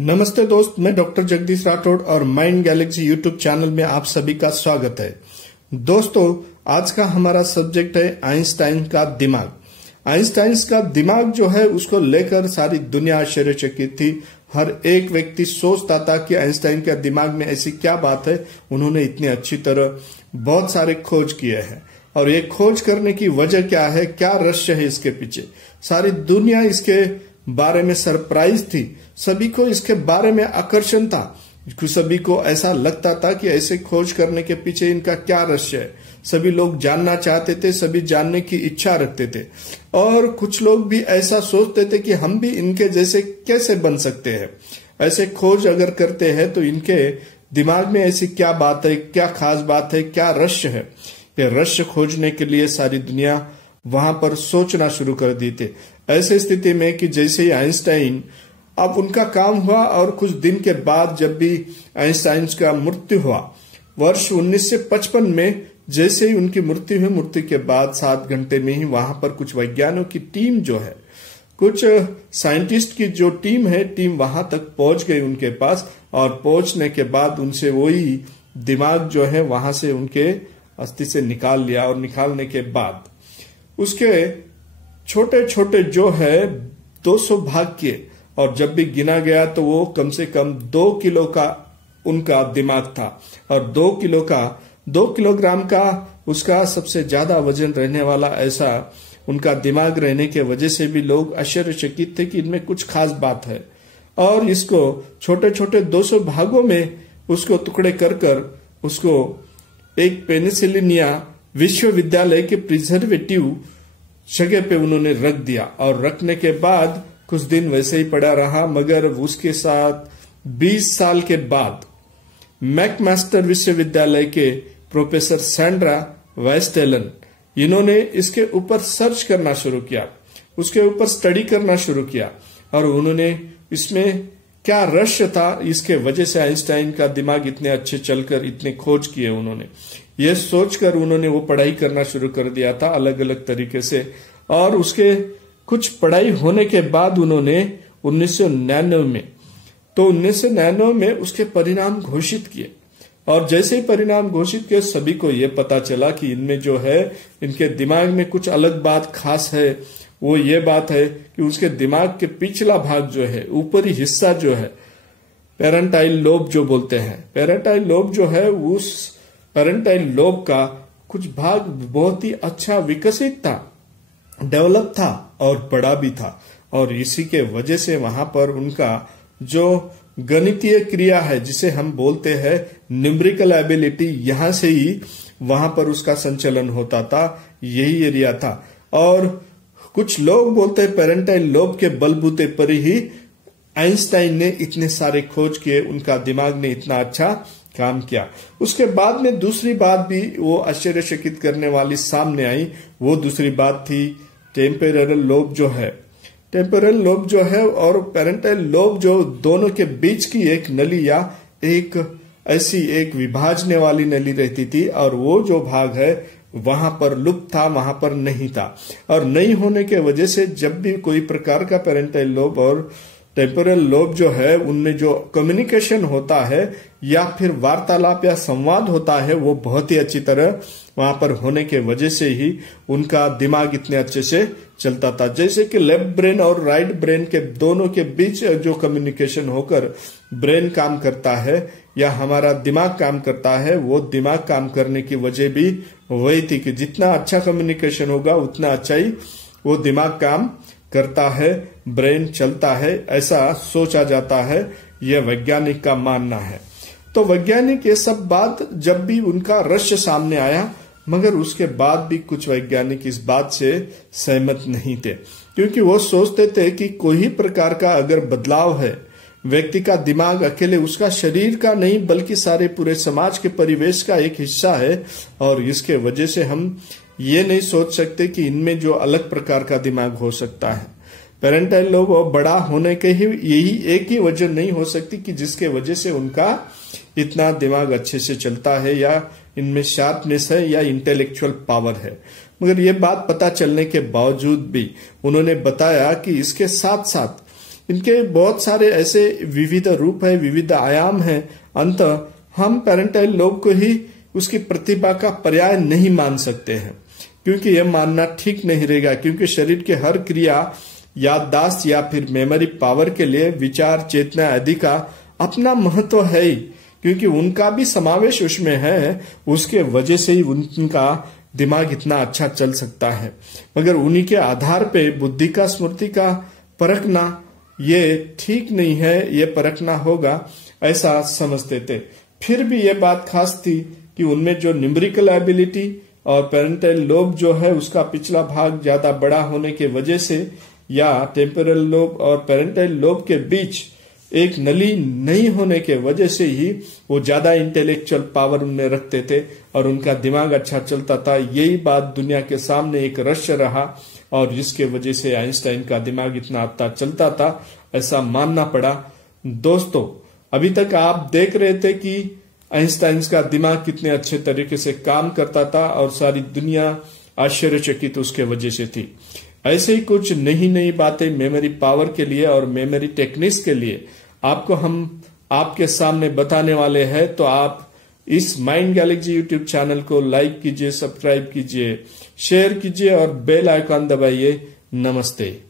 नमस्ते दोस्त, मैं डॉक्टर जगदीश राठौड़ और माइंड गैलेक्सी यूट्यूब चैनल में आप सभी का स्वागत है। दोस्तों, आज का हमारा सब्जेक्ट है आइंस्टाइन का दिमाग। आइंस्टाइन का दिमाग जो है उसको लेकर सारी दुनिया आश्चर्यचकित थी। हर एक व्यक्ति सोचता था कि आइंस्टाइन के दिमाग में ऐसी क्या बात है, उन्होंने इतनी अच्छी तरह बहुत सारे खोज किए हैं और ये खोज करने की वजह क्या है, क्या रहस्य है इसके पीछे। सारी दुनिया इसके बारे में सरप्राइज थी, सभी को इसके बारे में आकर्षण था। सभी को ऐसा लगता था कि ऐसे खोज करने के पीछे इनका क्या रहस्य है। सभी लोग जानना चाहते थे, सभी जानने की इच्छा रखते थे और कुछ लोग भी ऐसा सोचते थे कि हम भी इनके जैसे कैसे बन सकते हैं। ऐसे खोज अगर करते हैं तो इनके दिमाग में ऐसी क्या बात है, क्या खास बात है, क्या रहस्य है। ये रहस्य खोजने के लिए सारी दुनिया वहां पर सोचना शुरू कर दी थी। ऐसे स्थिति में कि जैसे ही आइंस्टाइन, अब उनका काम हुआ और कुछ दिन के बाद जब भी आइंस्टाइन का मृत्यु हुआ वर्ष 1955 में, जैसे ही उनकी मृत्यु हुई, मृत्यु के बाद 7 घंटे में ही वहां पर कुछ वैज्ञानिकों की टीम जो है, कुछ साइंटिस्ट की जो टीम है, टीम वहां तक पहुंच गई उनके पास और पहुंचने के बाद उनसे वही दिमाग जो है वहां से उनके अस्थि से निकाल लिया और निकालने के बाद उसके छोटे छोटे जो है 200 भाग किए और जब भी गिना गया तो वो कम से कम 2 किलो का उनका दिमाग था और 2 किलोग्राम का उसका सबसे ज्यादा वजन रहने वाला ऐसा उनका दिमाग रहने के वजह से भी लोग आश्चर्यचकित थे कि इनमें कुछ खास बात है। और इसको छोटे छोटे 200 भागों में उसको टुकड़े कर कर उसको एक पेनिसिलिनिया विश्वविद्यालय के प्रिजर्वेटिव जगह पे उन्होंने रख दिया और रखने के बाद कुछ दिन वैसे ही पड़ा रहा। मगर उसके साथ 20 साल के बाद मैकमास्टर विश्वविद्यालय के प्रोफेसर सैंड्रा वेस्टेलन, इन्होंने इसके ऊपर सर्च करना शुरू किया, उसके ऊपर स्टडी करना शुरू किया और उन्होंने इसमें क्या रहस्य था, इसके वजह से आइंस्टाइन का दिमाग इतने अच्छे चलकर इतने खोज किए। उन्होंने ये सोचकर उन्होंने वो पढ़ाई करना शुरू कर दिया था अलग अलग तरीके से। और उसके कुछ पढ़ाई होने के बाद उन्होंने 1999 में उसके परिणाम घोषित किए और जैसे ही परिणाम घोषित किए सभी को यह पता चला कि इनमें जो है, इनके दिमाग में कुछ अलग बात खास है। वो ये बात है कि उसके दिमाग के पिछला भाग जो है, ऊपरी हिस्सा जो है, पेरेंटाइल लोब जो बोलते हैं, पेरेंटाइल लोब जो है, उस पेरेंटाइल लोब का कुछ भाग बहुत ही अच्छा विकसित था, डेवलप था और बड़ा भी था। और इसी के वजह से वहां पर उनका जो गणितीय क्रिया है, जिसे हम बोलते हैं न्यूमेरिकल एबिलिटी, यहां से ही वहां पर उसका संचलन होता था, यही एरिया था। और कुछ लोग बोलते हैं पेरेंटाइल लोब के बलबूते पर ही आइंस्टाइन ने इतने सारे खोज किए, उनका दिमाग ने इतना अच्छा काम किया। उसके बाद में दूसरी बात भी वो आश्चर्यचकित करने वाली सामने आई। वो दूसरी बात थी टेम्पोरल लोब जो है, टेम्पोरल लोब जो है और पेरेंटाइल लोब जो, दोनों के बीच की एक नली या एक ऐसी एक विभाजने वाली नली रहती थी और वो जो भाग है वहां पर लुप्त था, वहां पर नहीं था। और नहीं होने के वजह से जब भी कोई प्रकार का पेरेंटाइल लोब और टेम्पोरल लोब जो है, उनमें जो कम्युनिकेशन होता है या फिर वार्तालाप या संवाद होता है, वो बहुत ही अच्छी तरह वहां पर होने के वजह से ही उनका दिमाग इतने अच्छे से चलता था। जैसे कि लेफ्ट ब्रेन और राइट ब्रेन के दोनों के बीच जो कम्युनिकेशन होकर ब्रेन काम करता है या हमारा दिमाग काम करता है, वो दिमाग काम करने की वजह भी वही थी कि जितना अच्छा कम्युनिकेशन होगा उतना अच्छा ही वो दिमाग काम करता है, ब्रेन चलता है, ऐसा सोचा जाता है, यह वैज्ञानिक का मानना है। तो वैज्ञानिक ये सब बात जब भी उनका रहस्य सामने आया, मगर उसके बाद भी कुछ वैज्ञानिक इस बात से सहमत नहीं थे, क्योंकि वो सोचते थे कि कोई प्रकार का अगर बदलाव है, व्यक्ति का दिमाग अकेले उसका शरीर का नहीं बल्कि सारे पूरे समाज के परिवेश का एक हिस्सा है और इसके वजह से हम ये नहीं सोच सकते कि इनमें जो अलग प्रकार का दिमाग हो सकता है। पेरेंटाइल लोब बड़ा होने के ही यही एक ही वजह नहीं हो सकती कि जिसके वजह से उनका इतना दिमाग अच्छे से चलता है या इनमें शार्पनेस है या इंटेलेक्चुअल पावर है। मगर ये बात पता चलने के बावजूद भी उन्होंने बताया कि इसके साथ साथ इनके बहुत सारे ऐसे विविध रूप है, विविध आयाम है। अंततः हम पेरेंटाइल लोब को ही उसकी प्रतिभा का पर्याय नहीं मान सकते हैं, क्योंकि यह मानना ठीक नहीं रहेगा। क्योंकि शरीर के हर क्रिया, याददाश्त या फिर मेमोरी पावर के लिए विचार, चेतना आदि का अपना महत्व है ही, क्योंकि उनका भी समावेश उसमें है। उसके वजह से ही उनका दिमाग इतना अच्छा चल सकता है। मगर उन्हीं के आधार पे बुद्धि का, स्मृति का परखना ये ठीक नहीं है, ये परखना होगा, ऐसा समझते थे। फिर भी ये बात खास थी कि उनमें जो न्यूमेरिकल एबिलिटी और पेरेंटल लोब जो है उसका पिछला भाग ज्यादा बड़ा होने के वजह से, या टेम्पोरल लोब और पेरेंटल लोब के बीच एक नली नहीं होने के वजह से ही वो ज्यादा इंटेलेक्चुअल पावर उनमें रखते थे और उनका दिमाग अच्छा चलता था। यही बात दुनिया के सामने एक रहस्य रहा और जिसके वजह से आइंस्टाइन का दिमाग इतना अच्छा चलता था, ऐसा मानना पड़ा। दोस्तों, अभी तक आप देख रहे थे कि आइंस्टाइन का दिमाग कितने अच्छे तरीके से काम करता था और सारी दुनिया आश्चर्यचकित उसके वजह से थी। ऐसे ही कुछ नई नई बातें मेमोरी पावर के लिए और मेमोरी टेक्निक्स के लिए आपको हम आपके सामने बताने वाले हैं। तो आप इस माइंड गैलेक्सी यूट्यूब चैनल को लाइक कीजिए, सब्सक्राइब कीजिए, शेयर कीजिए और बेल आइकॉन दबाइए। नमस्ते।